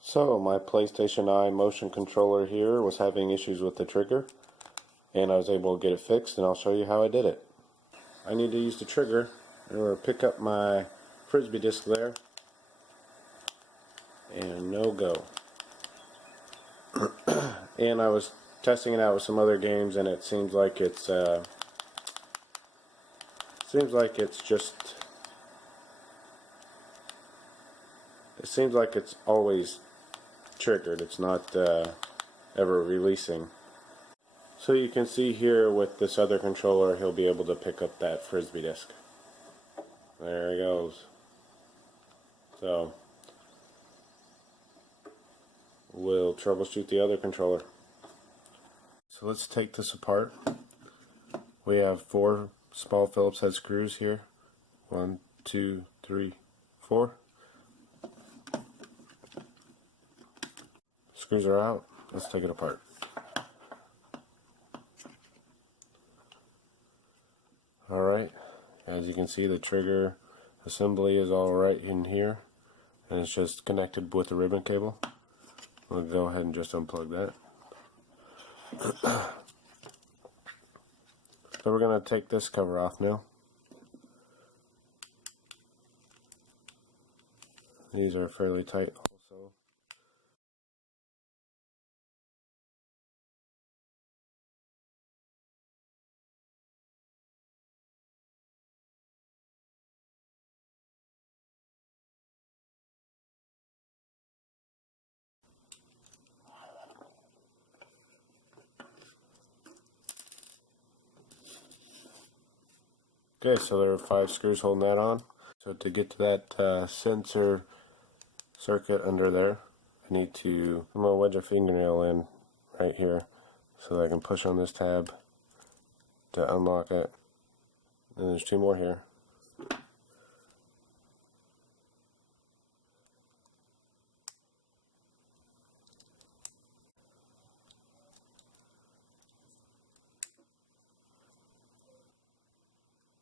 So my PlayStation Eye Motion Controller here was having issues with the trigger, and I was able to get it fixed, and I'll show you how I did it. I need to use the trigger in order to pick up my Frisbee disc there, and no go. And I was testing it out with some other games, and it seems like it's always triggered. It's not ever releasing. So you can see here with this other controller, he'll be able to pick up that Frisbee disc. There he goes. So we'll troubleshoot the other controller. So let's take this apart. We have 4 small Phillips head screws here. 1, 2, 3, 4. Screws are out. Let's take it apart. Alright, as you can see, the trigger assembly is all right in here, and it's just connected with the ribbon cable. We'll go ahead and just unplug that. So we're going to take this cover off now. These are fairly tight also. Okay, so there are 5 screws holding that on. So to get to that sensor circuit under there, I'm going to wedge a fingernail in right here so that I can push on this tab to unlock it. And there's 2 more here.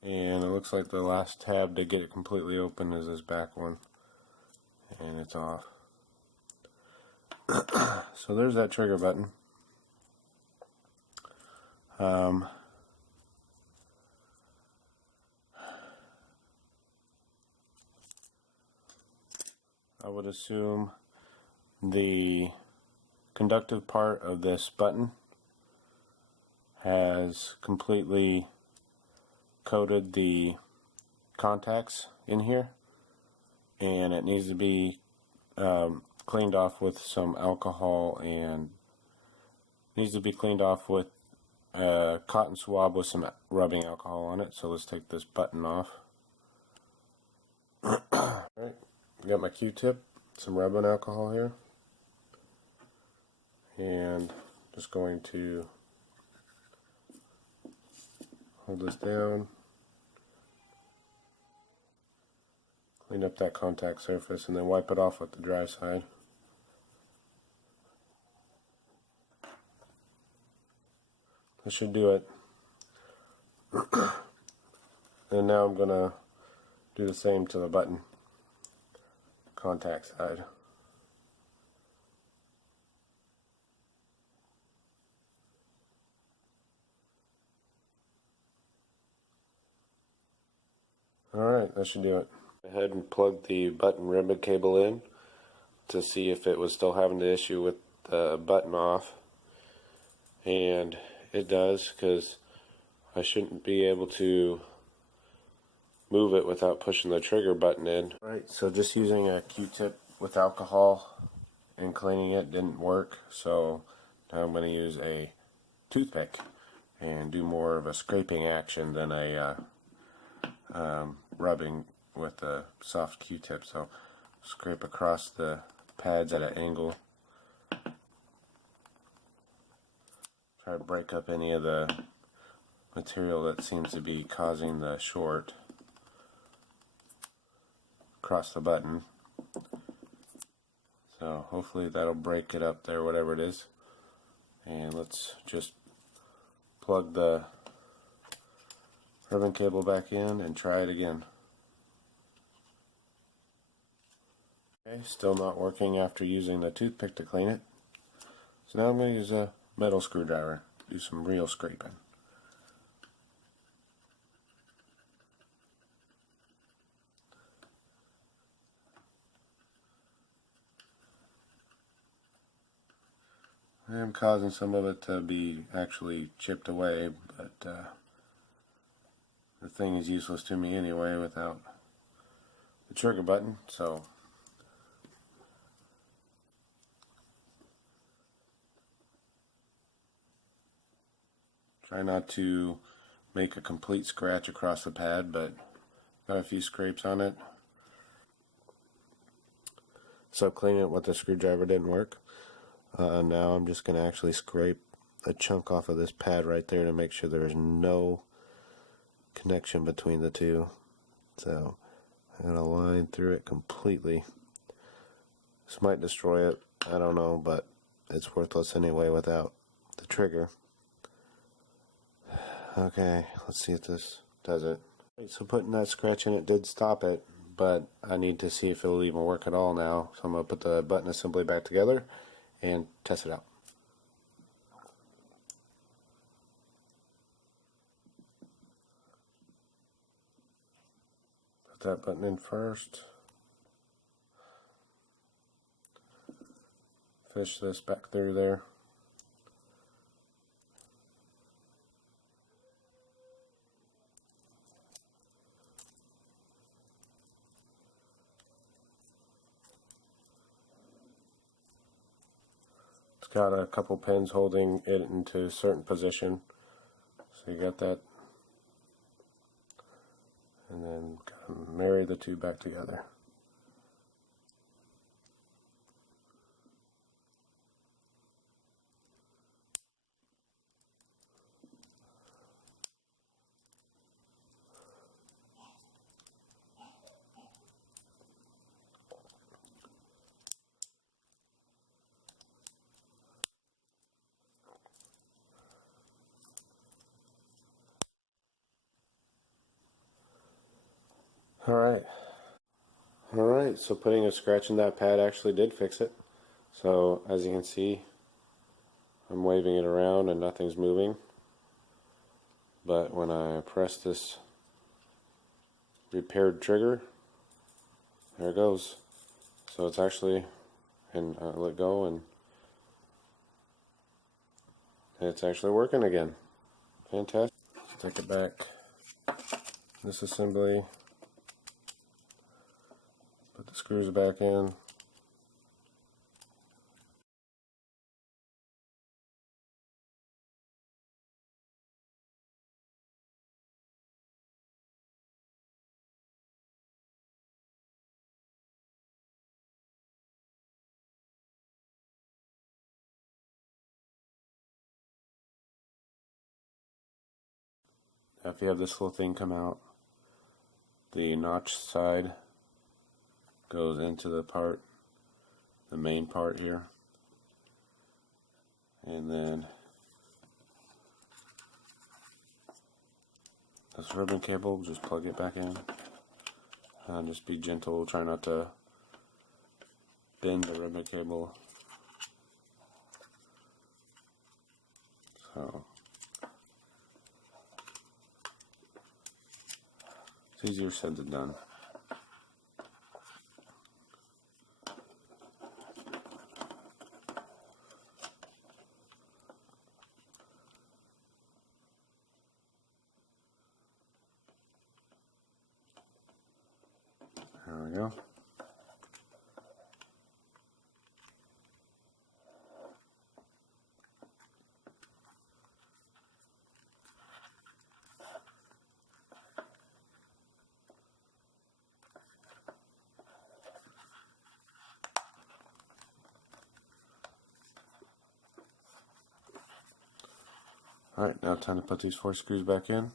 And it looks like the last tab to get it completely open is this back one, and it's off. So there's that trigger button. I would assume the conductive part of this button has completely coated the contacts in here, and it needs to be cleaned off with some alcohol, and needs to be cleaned off with a cotton swab with some rubbing alcohol on it. So let's take this button off. Alright, got my Q-tip, some rubbing alcohol here, and just going to hold this down, clean up that contact surface, and then wipe it off with the dry side. That should do it. And now I'm going to do the same to the button contact side. Alright, that should do it. Go ahead and plug the button ribbon cable in to see if it was still having the issue with the button off. And it does, because I shouldn't be able to move it without pushing the trigger button in. Alright, so just using a Q-tip with alcohol and cleaning it didn't work, so now I'm going to use a toothpick and do more of a scraping action than a rubbing with a soft Q-tip. So scrape across the pads at an angle. Try to break up any of the material that seems to be causing the short across the button. So hopefully that'll break it up there, whatever it is. And let's just plug the ribbon cable back in and try it again. Okay, still not working after using the toothpick to clean it. So now I'm going to use a metal screwdriver, do some real scraping. I'm causing some of it to be actually chipped away, but the thing is useless to me anyway without the trigger button, so try not to make a complete scratch across the pad, but got a few scrapes on it. So cleaning it with the screwdriver didn't work. Now I'm just going to actually scrape a chunk off of this pad right there to make sure there's no connection between the two. So I'm going to line through it completely. This might destroy it, I don't know, but it's worthless anyway without the trigger. Okay, let's see if this does it. So putting that scratch in it did stop it, but I need to see if it'll even work at all now. So I'm going to put the button assembly back together and test it out. Put that button in first. Fish this back through there. It's got a couple pins holding it into a certain position. So you got that. And then gotta marry the two back together. Alright, so putting a scratch in that pad actually did fix it. So as you can see, I'm waving it around and nothing's moving. But when I press this repaired trigger, there it goes. So it's actually, and I let go and it's actually working again. Fantastic. Let's take it back. This assembly. Put the screws back in. Now if you have this little thing come out, the notch side goes into the main part here. And then this ribbon cable, just plug it back in. Just be gentle, try not to bend the ribbon cable. So it's easier said than done. There we go. Alright, now time to put these 4 screws back in.